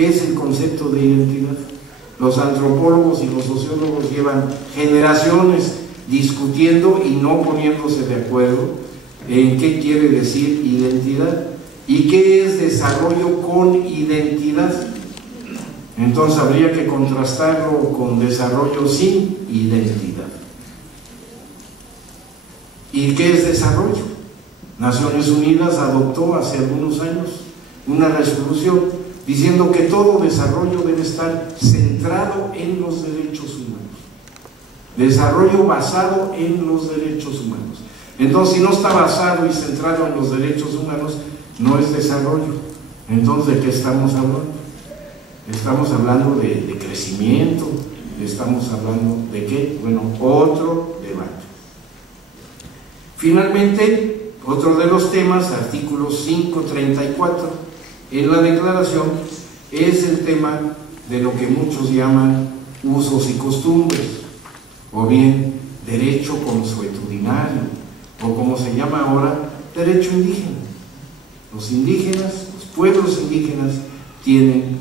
¿Qué es el concepto de identidad? Los antropólogos y los sociólogos llevan generaciones discutiendo y no poniéndose de acuerdo en qué quiere decir identidad y qué es desarrollo con identidad. Entonces habría que contrastarlo con desarrollo sin identidad. ¿Y qué es desarrollo? Naciones Unidas adoptó hace algunos años una resolución diciendo que todo desarrollo debe estar centrado en los derechos humanos. Desarrollo basado en los derechos humanos. Entonces, si no está basado y centrado en los derechos humanos, no es desarrollo. Entonces, ¿de qué estamos hablando? Estamos hablando de crecimiento, estamos hablando de qué? Bueno, otro debate. Finalmente, otro de los temas, artículo 534 en la declaración, es el tema de lo que muchos llaman usos y costumbres, o bien derecho consuetudinario, o como se llama ahora, derecho indígena. Los indígenas, los pueblos indígenas tienen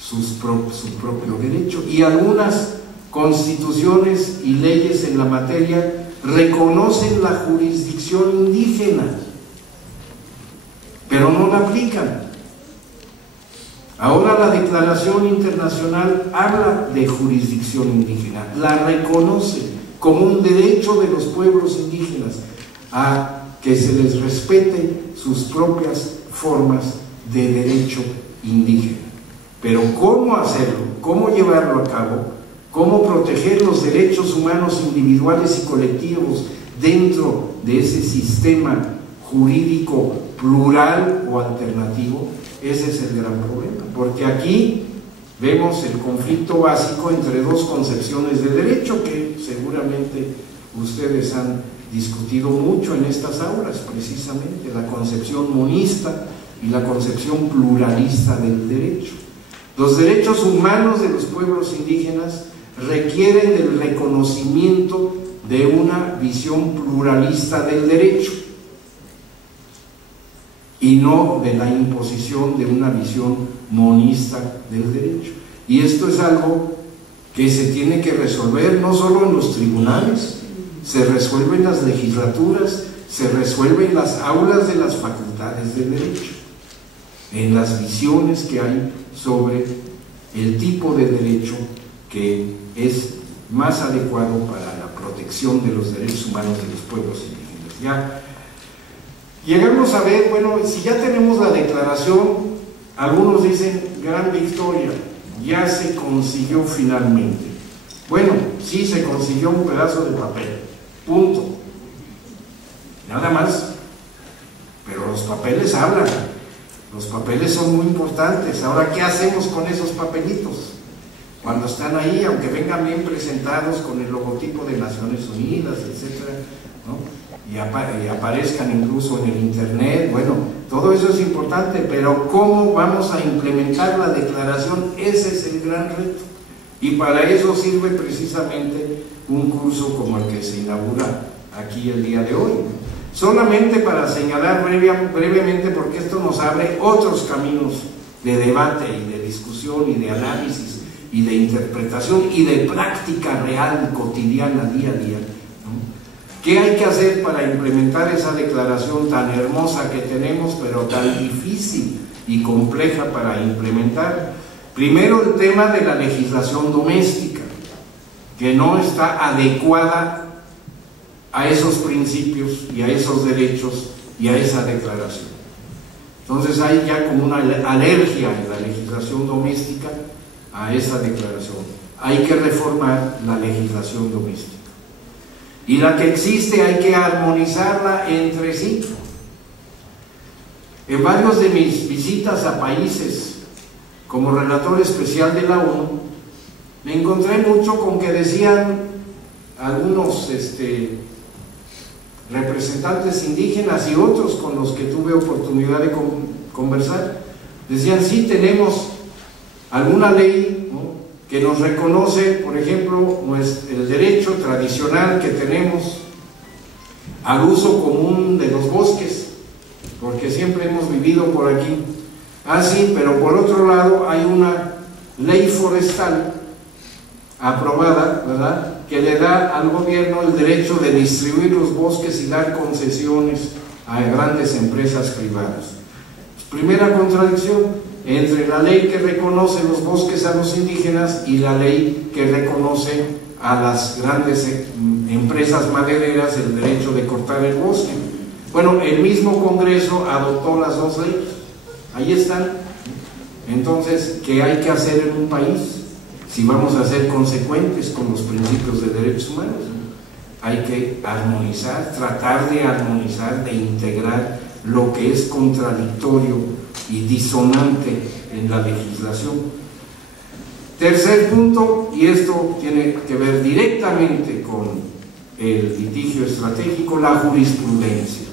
su propio derecho, y algunas constituciones y leyes en la materia reconocen la jurisdicción indígena, pero no la aplican. Ahora la Declaración Internacional habla de jurisdicción indígena, la reconoce como un derecho de los pueblos indígenas a que se les respete sus propias formas de derecho indígena. Pero ¿cómo hacerlo? ¿Cómo llevarlo a cabo? ¿Cómo proteger los derechos humanos individuales y colectivos dentro de ese sistema jurídico plural o alternativo? Ese es el gran problema, porque aquí vemos el conflicto básico entre dos concepciones de derecho que seguramente ustedes han discutido mucho en estas aulas, precisamente la concepción monista y la concepción pluralista del derecho. Los derechos humanos de los pueblos indígenas requieren del reconocimiento de una visión pluralista del derecho y no de la imposición de una visión monista del derecho. Y esto es algo que se tiene que resolver no solo en los tribunales, se resuelve en las legislaturas, se resuelve en las aulas de las facultades de derecho, en las visiones que hay sobre el tipo de derecho que es más adecuado para la protección de los derechos humanos de los pueblos indígenas. Ya llegamos a ver, bueno, si ya tenemos la declaración, algunos dicen gran victoria, ya se consiguió finalmente. Bueno, sí se consiguió un pedazo de papel, punto, nada más, pero los papeles hablan, los papeles son muy importantes. Ahora, ¿qué hacemos con esos papelitos? Cuando están ahí, aunque vengan bien presentados con el logotipo de Naciones Unidas, etcétera, ¿no? Y aparezcan incluso en el internet, bueno, todo eso es importante, pero ¿cómo vamos a implementar la declaración? Ese es el gran reto, y para eso sirve precisamente un curso como el que se inaugura aquí el día de hoy. Solamente para señalar brevemente, porque esto nos abre otros caminos de debate y de discusión y de análisis y de interpretación y de práctica real, cotidiana, día a día, ¿no? ¿Qué hay que hacer para implementar esa declaración tan hermosa que tenemos, pero tan difícil y compleja para implementar? Primero, el tema de la legislación doméstica, que no está adecuada a esos principios y a esos derechos y a esa declaración. Entonces hay ya como una alergia en la legislación doméstica a esa declaración. Hay que reformar la legislación doméstica. Y la que existe hay que armonizarla entre sí. En varios de mis visitas a países como relator especial de la ONU, me encontré mucho con que decían algunos representantes indígenas y otros con los que tuve oportunidad de conversar, decían, sí, tenemos alguna ley, ¿no?, que nos reconoce, por ejemplo, el derecho tradicional que tenemos al uso común de los bosques, porque siempre hemos vivido por aquí, Ah, sí, pero por otro lado hay una ley forestal aprobada, ¿verdad?, que le da al gobierno el derecho de distribuir los bosques y dar concesiones a grandes empresas privadas. Primera contradicción entre la ley que reconoce los bosques a los indígenas y la ley que reconoce a las grandes empresas madereras el derecho de cortar el bosque. Bueno, el mismo Congreso adoptó las dos leyes, ahí están. Entonces, ¿qué hay que hacer en un país si vamos a ser consecuentes con los principios de derechos humanos? Hay que armonizar, tratar de armonizar, de integrar lo que es contradictorio y disonante en la legislación. Tercer punto, y esto tiene que ver directamente con el litigio estratégico, la jurisprudencia.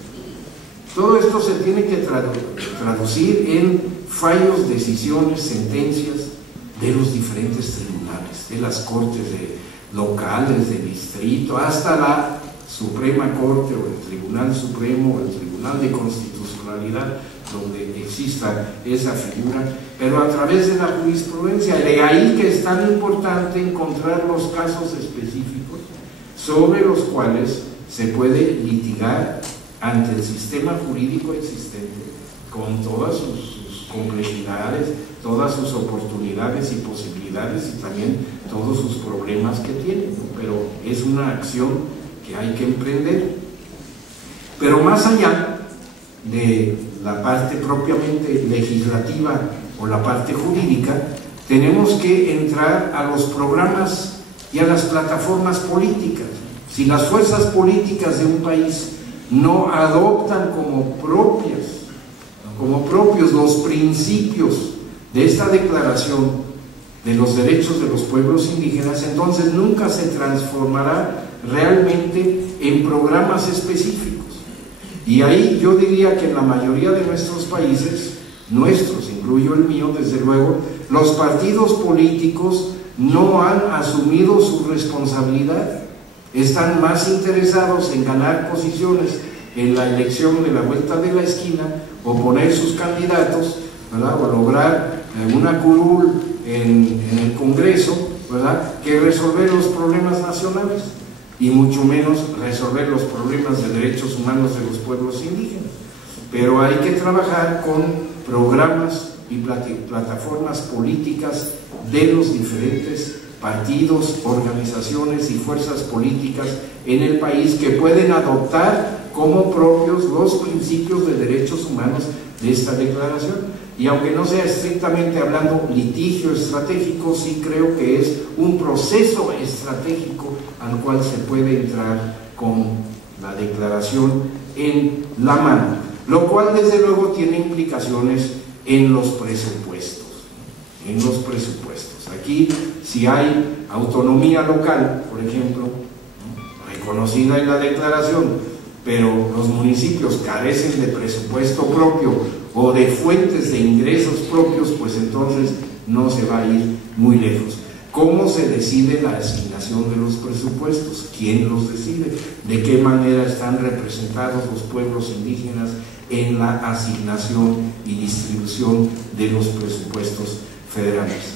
Todo esto se tiene que traducir en fallos, decisiones, sentencias de los diferentes tribunales, de las cortes locales, de distrito, hasta la Suprema Corte o el Tribunal Supremo o el Tribunal de Constitucionalidad, donde exista esa figura, pero a través de la jurisprudencia. De ahí que es tan importante encontrar los casos específicos sobre los cuales se puede litigar ante el sistema jurídico existente, con todas sus complejidades, todas sus oportunidades y posibilidades, y también todos sus problemas que tiene, ¿no? Pero es una acción que hay que emprender. Pero más allá de la parte propiamente legislativa o la parte jurídica, tenemos que entrar a los programas y a las plataformas políticas. Si las fuerzas políticas de un país no adoptan como propios los principios de esta declaración de los derechos de los pueblos indígenas, entonces nunca se transformará realmente en programas específicos. Y ahí yo diría que en la mayoría de nuestros países, incluyo el mío desde luego, los partidos políticos no han asumido su responsabilidad. Están más interesados en ganar posiciones en la elección de la vuelta de la esquina, o poner sus candidatos, ¿verdad?, o lograr una curul en el Congreso, ¿verdad?, que resolver los problemas nacionales, y mucho menos resolver los problemas de derechos humanos de los pueblos indígenas. Pero hay que trabajar con programas y plataformas políticas de los diferentes partidos, organizaciones y fuerzas políticas en el país, que pueden adoptar como propios los principios de derechos humanos de esta declaración. Y aunque no sea estrictamente hablando litigio estratégico, sí creo que es un proceso estratégico al cual se puede entrar con la declaración en la mano, lo cual desde luego tiene implicaciones en los presupuestos. Aquí, si hay autonomía local, por ejemplo, ¿no?, reconocida en la declaración, pero los municipios carecen de presupuesto propio o de fuentes de ingresos propios, pues entonces no se va a ir muy lejos. ¿Cómo se decide la asignación de los presupuestos? ¿Quién los decide? ¿De qué manera están representados los pueblos indígenas en la asignación y distribución de los presupuestos federales?